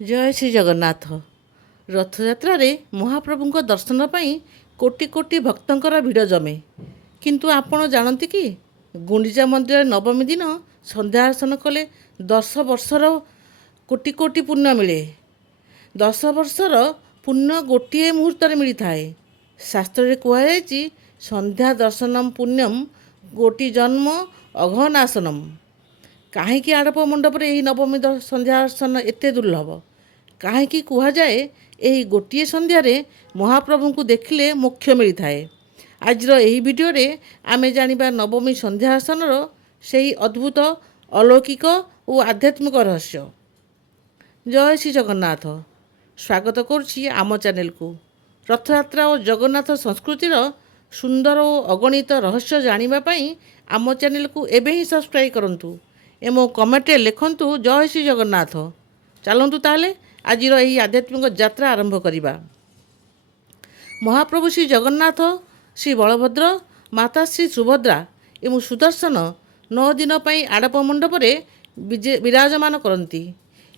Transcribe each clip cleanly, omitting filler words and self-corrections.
ଜୟ ଶ୍ରୀ ଜଗନ୍ନାଥ। ରଥଯାତ୍ରାରେ ମହାପ୍ରଭୁଙ୍କ ଦର୍ଶନ ପାଇଁ କୋଟି କୋଟି ଭକ୍ତଙ୍କର ଭିଡ଼ ଜମେ। କିନ୍ତୁ ଆପଣ ଜାଣନ୍ତି କି ଗୁଣ୍ଡିଚା ମନ୍ଦିରରେ ନବମୀ ଦିନ ସନ୍ଧ୍ୟା ଦର୍ଶନ କଲେ 10 ବର୍ଷର କୋଟି କୋଟି ପୁଣ୍ୟ ମିଳେ। 10 ବର୍ଷର ପୁଣ୍ୟ ଗୋଟିଏ ମୁହୂର୍ତ୍ତରେ ମିଳିଥାଏ। ଶାସ୍ତ୍ରରେ କୁହାଯାଇଛି ସନ୍ଧ୍ୟା ଦର୍ଶନମ୍ ପୁଣ୍ୟମ୍ କୋଟି ଜନ୍ମ ଅଘନାଶନମ୍। କାହିଁକି ଆଡ଼ପ ମଣ୍ଡପରେ ଏହି ନବମୀ ସନ୍ଧ୍ୟା ଦର୍ଶନ ଏତେ ଦୁର୍ଲଭ? କାହିଁକି କୁହାଯାଏ ଏହି ଗୋଟିଏ ସନ୍ଧ୍ୟାରେ ମହାପ୍ରଭୁଙ୍କୁ ଦେଖିଲେ ମୋକ୍ଷ ମିଳିଥାଏ? ଆଜିର ଏହି ଭିଡ଼ିଓରେ ଆମେ ଜାଣିବା ନବମୀ ସନ୍ଧ୍ୟା ଦର୍ଶନର ସେହି ଅଦ୍ଭୁତ ଅଲୌକିକ ଓ ଆଧ୍ୟାତ୍ମିକ ରହସ୍ୟ। ଜୟ ଶ୍ରୀ ଜଗନ୍ନାଥ। ସ୍ୱାଗତ କରୁଛି ଆମ ଚ୍ୟାନେଲକୁ। ରଥଯାତ୍ରା ଓ ଜଗନ୍ନାଥ ସଂସ୍କୃତିର ସୁନ୍ଦର ଓ ଅଗଣିତ ରହସ୍ୟ ଜାଣିବା ପାଇଁ ଆମ ଚ୍ୟାନେଲକୁ ଏବେ ହିଁ ସବସ୍କ୍ରାଇବ୍ କରନ୍ତୁ ଏବଂ କମେଣ୍ଟରେ ଲେଖନ୍ତୁ ଜୟ ଶ୍ରୀ ଜଗନ୍ନାଥ। ଚାଲନ୍ତୁ ତାହେଲେ ଆଜିର ଏହି ଆଧ୍ୟାତ୍ମିକ ଯାତ୍ରା ଆରମ୍ଭ କରିବା। ମହାପ୍ରଭୁ ଶ୍ରୀ ଜଗନ୍ନାଥ, ଶ୍ରୀ ବଳଭଦ୍ର, ମାତା ଶ୍ରୀ ସୁଭଦ୍ରା ଏବଂ ସୁଦର୍ଶନ 9 ଦିନ ପାଇଁ ଆଡ଼ପ ମଣ୍ଡପରେ ବିରାଜମାନ କରନ୍ତି।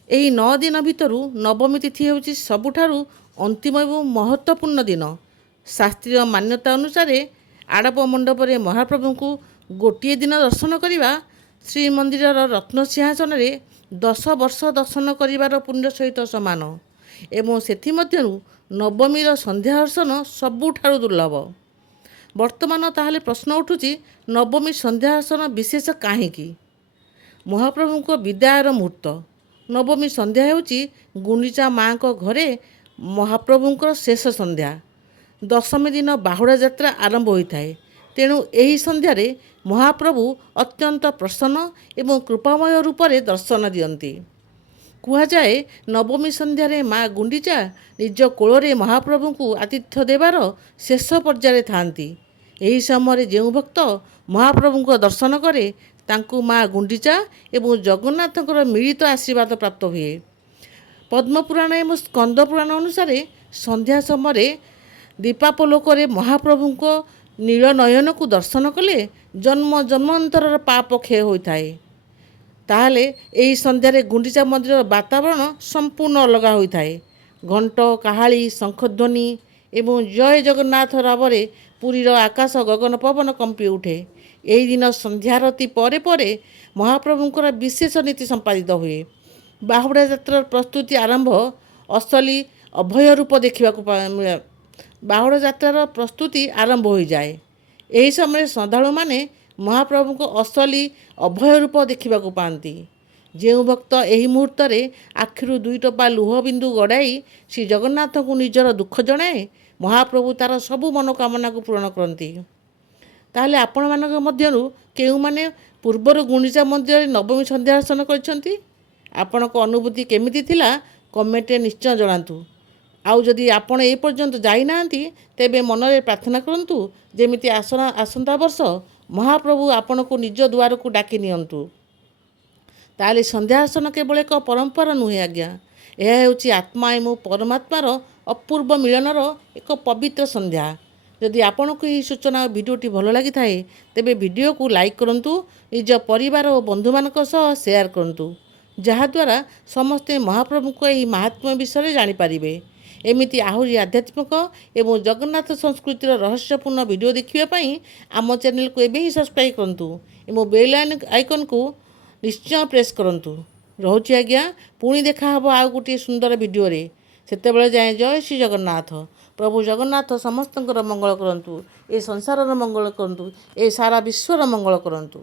ଏହି 9 ଦିନ ଭିତରୁ ନବମୀ ତିଥି ହେଉଛି ସବୁଠାରୁ ଅନ୍ତିମ ଏବଂ ମହତ୍ତ୍ୱପୂର୍ଣ୍ଣ ଦିନ। ଶାସ୍ତ୍ରୀୟ ମାନ୍ୟତା ଅନୁସାରେ ଆଡ଼ପ ମଣ୍ଡପରେ ମହାପ୍ରଭୁଙ୍କୁ ଗୋଟିଏ ଦିନ ଦର୍ଶନ କରିବା ଶ୍ରୀମନ୍ଦିରର ରତ୍ନସିଂହାସନରେ 10 ବର୍ଷ ଦର୍ଶନ କରିବାର ପୁଣ୍ୟ ସହିତ ସମାନ ଏବଂ ସେଥିମଧ୍ୟରୁ ନବମୀର ସନ୍ଧ୍ୟା ଦର୍ଶନ ସବୁଠାରୁ ଦୁର୍ଲଭ। ବର୍ତ୍ତମାନ ତାହେଲେ ପ୍ରଶ୍ନ ଉଠୁଛି, ନବମୀ ସନ୍ଧ୍ୟା ଦର୍ଶନ ବିଶେଷ କାହିଁକି? ମହାପ୍ରଭୁଙ୍କ ବିଦାୟର ମୁହୂର୍ତ୍ତ। ନବମୀ ସନ୍ଧ୍ୟା ହେଉଛି ଗୁଣ୍ଡିଚା ମାଙ୍କ ଘରେ ମହାପ୍ରଭୁଙ୍କର ଶେଷ ସନ୍ଧ୍ୟା। ଦଶମୀ ଦିନ ବାହୁଡ଼ା ଯାତ୍ରା ଆରମ୍ଭ ହୋଇଥାଏ। ତେଣୁ ଏହି ସନ୍ଧ୍ୟାରେ ମହାପ୍ରଭୁ ଅତ୍ୟନ୍ତ ପ୍ରସନ୍ନ ଏବଂ କୃପାମୟ ରୂପରେ ଦର୍ଶନ ଦିଅନ୍ତି। କୁହାଯାଏ ନବମୀ ସନ୍ଧ୍ୟାରେ ମା ଗୁଣ୍ଡିଚା ନିଜ କୋଳରେ ମହାପ୍ରଭୁଙ୍କୁ ଆତିଥ୍ୟ ଦେବାର ଶେଷ ପର୍ଯ୍ୟାୟରେ ଥାଆନ୍ତି। ଏହି ସମୟରେ ଯେଉଁ ଭକ୍ତ ମହାପ୍ରଭୁଙ୍କ ଦର୍ଶନ କରେ ତାଙ୍କୁ ମା ଗୁଣ୍ଡିଚା ଏବଂ ଜଗନ୍ନାଥଙ୍କର ମିଳିତ ଆଶୀର୍ବାଦ ପ୍ରାପ୍ତ ହୁଏ। ପଦ୍ମପୁରାଣ ଏବଂ ସ୍କନ୍ଦ ପୁରାଣ ଅନୁସାରେ ସନ୍ଧ୍ୟା ସମୟରେ ଦୀପାପଲୋକରେ ମହାପ୍ରଭୁଙ୍କ ନୀଳନୟନକୁ ଦର୍ଶନ କଲେ ଜନ୍ମ ଜନ୍ମାନ୍ତରର ପାପ କ୍ଷୟ ହୋଇଥାଏ। ତାହେଲେ ଏହି ସନ୍ଧ୍ୟାରେ ଗୁଣ୍ଡିଚା ମନ୍ଦିରର ବାତାବରଣ ସମ୍ପୂର୍ଣ୍ଣ ଅଲଗା ହୋଇଥାଏ। ଘଣ୍ଟ, କାହାଳୀ, ଶଙ୍ଖଧ୍ୱନି ଏବଂ ଜୟ ଜଗନ୍ନାଥ ରାବରେ ପୁରୀର ଆକାଶ ଗଗନ ପବନ କମ୍ପି ଉଠେ। ଏହି ଦିନ ସନ୍ଧ୍ୟା ଆରତି ପରେ ପରେ ମହାପ୍ରଭୁଙ୍କର ବିଶେଷ ନୀତି ସମ୍ପାଦିତ ହୁଏ। ବାହୁଡ଼ା ଯାତ୍ରାର ପ୍ରସ୍ତୁତି ଆରମ୍ଭ। ଅସଲି ଅଭୟ ରୂପ ଦେଖିବାକୁ ମିଳେ। ବାହୁଡ଼ା ଯାତ୍ରାର ପ୍ରସ୍ତୁତି ଆରମ୍ଭ ହୋଇଯାଏ। ଏହି ସମୟରେ ଶ୍ରଦ୍ଧାଳୁମାନେ ମହାପ୍ରଭୁଙ୍କ ଅସଲି ଅଭୟ ରୂପ ଦେଖିବାକୁ ପାଆନ୍ତି। ଯେଉଁ ଭକ୍ତ ଏହି ମୁହୂର୍ତ୍ତରେ ଆଖିରୁ 2 ଟୋପା ଲୁହ ବିନ୍ଦୁ ଗଡ଼ାଇ ଶ୍ରୀ ଜଗନ୍ନାଥଙ୍କୁ ନିଜର ଦୁଃଖ ଜଣାଏ, ମହାପ୍ରଭୁ ତା'ର ସବୁ ମନୋକାମନାକୁ ପୂରଣ କରନ୍ତି। ତାହେଲେ ଆପଣମାନଙ୍କ ମଧ୍ୟରୁ କେଉଁମାନେ ପୂର୍ବରୁ ଗୁଣ୍ଡିଚା ମନ୍ଦିରରେ ନବମୀ ସନ୍ଧ୍ୟା ଦର୍ଶନ କରିଛନ୍ତି? ଆପଣଙ୍କ ଅନୁଭୂତି କେମିତି ଥିଲା କମେଣ୍ଟରେ ନିଶ୍ଚୟ ଜଣାନ୍ତୁ। ଆଉ ଯଦି ଆପଣ ଏ ପର୍ଯ୍ୟନ୍ତ ଯାଇନାହାନ୍ତି ତେବେ ମନରେ ପ୍ରାର୍ଥନା କରନ୍ତୁ ଯେମିତି ଆସନ୍ତା ବର୍ଷ ମହାପ୍ରଭୁ ଆପଣଙ୍କୁ ନିଜ ଦୁଆରକୁ ଡାକି ନିଅନ୍ତୁ। ତାହେଲେ ସନ୍ଧ୍ୟା ଦର୍ଶନ କେବଳ ଏକ ପରମ୍ପରା ନୁହେଁ ଆଜ୍ଞା, ଏହା ହେଉଛି ଆତ୍ମା ଏବଂ ପରମାତ୍ମାର ଅପୂର୍ବ ମିଳନର ଏକ ପବିତ୍ର ସନ୍ଧ୍ୟା। ଯଦି ଆପଣଙ୍କୁ ଏହି ସୂଚନା ଓ ଭିଡ଼ିଓଟି ଭଲ ଲାଗିଥାଏ ତେବେ ଭିଡ଼ିଓକୁ ଲାଇକ୍ କରନ୍ତୁ, ନିଜ ପରିବାର ଓ ବନ୍ଧୁମାନଙ୍କ ସହ ସେୟାର କରନ୍ତୁ, ଯାହାଦ୍ୱାରା ସମସ୍ତେ ମହାପ୍ରଭୁଙ୍କ ଏହି ମାହାତ୍ମ୍ୟ ବିଷୟରେ ଜାଣିପାରିବେ। ଏମିତି ଆହୁରି ଆଧ୍ୟାତ୍ମିକ ଏବଂ ଜଗନ୍ନାଥ ସଂସ୍କୃତିର ରହସ୍ୟପୂର୍ଣ୍ଣ ଭିଡ଼ିଓ ଦେଖିବା ପାଇଁ ଆମ ଚ୍ୟାନେଲକୁ ଏବେ ହିଁ ସବସ୍କ୍ରାଇବ୍ କରନ୍ତୁ ଏବଂ ବେଲ୍ ଆଇକନ୍କୁ ନିଶ୍ଚୟ ପ୍ରେସ୍ କରନ୍ତୁ। ରହୁଛି ଆଜ୍ଞା, ପୁଣି ଦେଖା ହେବ ଆଉ ଗୋଟିଏ ସୁନ୍ଦର ଭିଡ଼ିଓରେ। ସେତେବେଳେ ଯାଏଁ ଜୟ ଶ୍ରୀ ଜଗନ୍ନାଥ। ପ୍ରଭୁ ଜଗନ୍ନାଥ ସମସ୍ତଙ୍କର ମଙ୍ଗଳ କରନ୍ତୁ, ଏ ସଂସାରର ମଙ୍ଗଳ କରନ୍ତୁ, ଏ ସାରା ବିଶ୍ୱର ମଙ୍ଗଳ କରନ୍ତୁ।